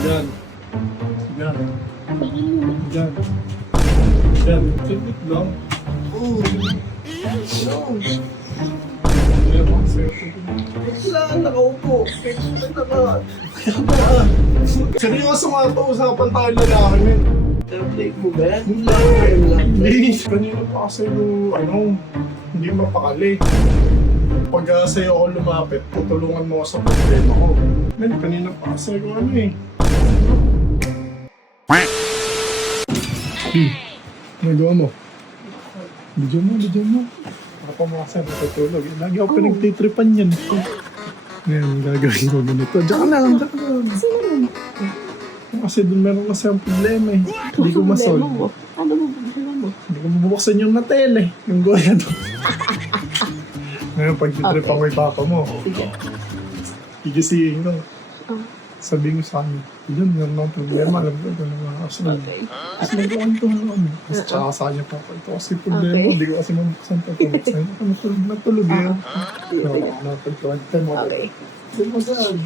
Yan. Yan. Yan. Yan. Saglit lang. Oo. Yan. Sa'yo. Kailangan nakaupo. Kailangan Seryoso nga ito. Usapan tayo lalaki men. Tablet mo ba? Hindi. Kanina pa kasi hindi mapakali. Pag sa'yo ako lumapit, tutulungan mo ako sa problema ko. Men, kanina pa kasi ako Nagawa mo? Bidyan mo. Nakapamasa, natutulog. Lagi ako pinagtitripan yan. Ngayon, gagawin ko ganito. Diyan ka lang. Kasi doon meron kasi ang problema eh. Hindi ko masolve. Ano mo problema mo? Hindi ko mabubuksan yung natel eh. Yung goya doon. Ngayon, pagtitripan ko yung papa mo. Sige. Gigisihin ko. Ah. Sabihin ko sa kanya, yun, meron akong problema. Alam ko, ito na mga kasunod. Okay. Tapos nagkakanto na ako. Tapos tsaka sa kanya, papa, ito kasi problema. Okay. Hindi ko kasi mabuksan ito. Natulog yan. Natulog mo. Okay. Hindi mo saan.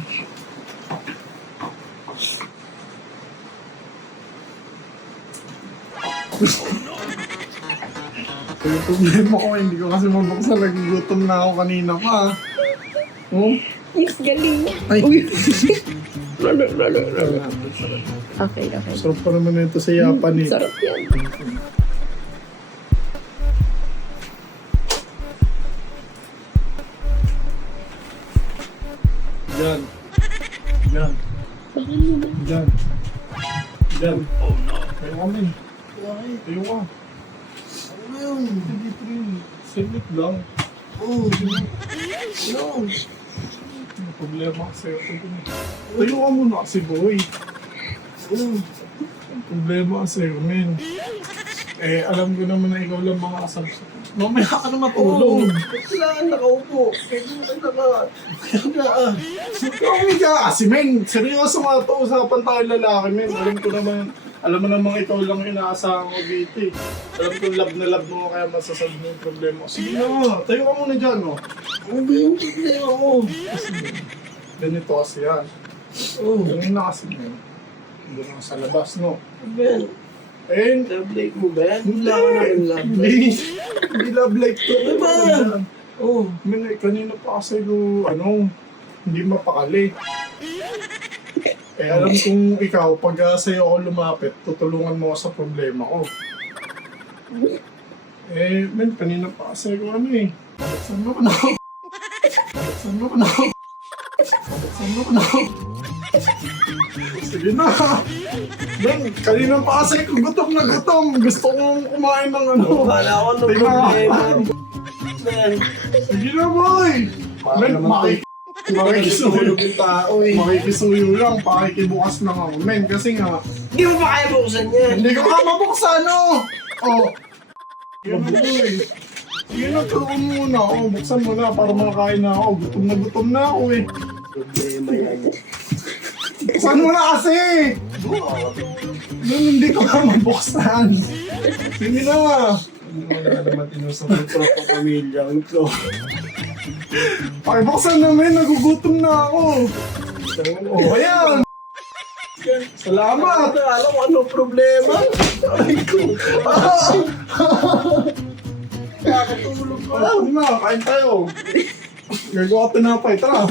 Yung problema ko, hindi ko kasi mabuksan. Nagugutom na ako kanina pa. Oh? Yes, galing. Ay! Okay. Sarap pa naman ito sa Japan eh. Sarap yan. Yan. Yan. Yan. Yan. Oh no. Kayo kami. Kayo ka. Ano yun? Hindi rin. Saglit lang. Oo. May problema kasi ako dun eh. Tayo ka muna kasi boy. May problema kasi ako men. Eh alam ko naman na ikaw lang mga asal. Mamaya ka na matulog. Kailangan nakaupo. Kailangan. Ikaw ka kasi men. Seryoso nga ito. Usapan tayo lalaki men. Alam mo namang ikaw lang inaasahan ko dito eh. Alam ko love na love mo kaya masasabi mo yung problema ko. Sige na, tayo ka muna dyan oh. Ano ba yung problema ko? Ganito kasi yan. Oo. Yung ina kasi men. Doon ako sa labas no. Ben, Eh, tablet mo ba? Wala ko na yung tablet. hindi love like to. Ano ba? Oo. Men, kanina pa kasi ko, hindi mapakali. Eh, alam kong ikaw, pag sa'yo ako lumapit, tutulungan mo ako sa problema ko. Eh, men, kanina pa kasi ko Pabuksan mo na ako. Sige na. Men, kanina pa kasi ko gutom na gutom. Gusto kong kumain ng Wala ko ng problema. Ben, Sige na, boy! Men, makikisuyo yung tao eh. makikisuyo lang, pakikibukas lang ako. Men, kasi nga, Hindi mo pa kaya buksan yan. hindi ko ka mabuksan, Oh! Yan na, boy. Sige na, tulungan mo muna. Buksan mo na para makakain na ako. Gutom na ako eh. Problema yan. Buksan mo na kasi! Nun, hindi ko ka mabuksan. Sige na. Wala naman tinusap ng tropa pamilya ko. Pakibuksan namin, nagugutom na ako. Ayan! Salamat! Alam mo ano problema? Ay ko! Nakakatulog ko. Sige na, kain tayo. Gagawa tinapay, tara.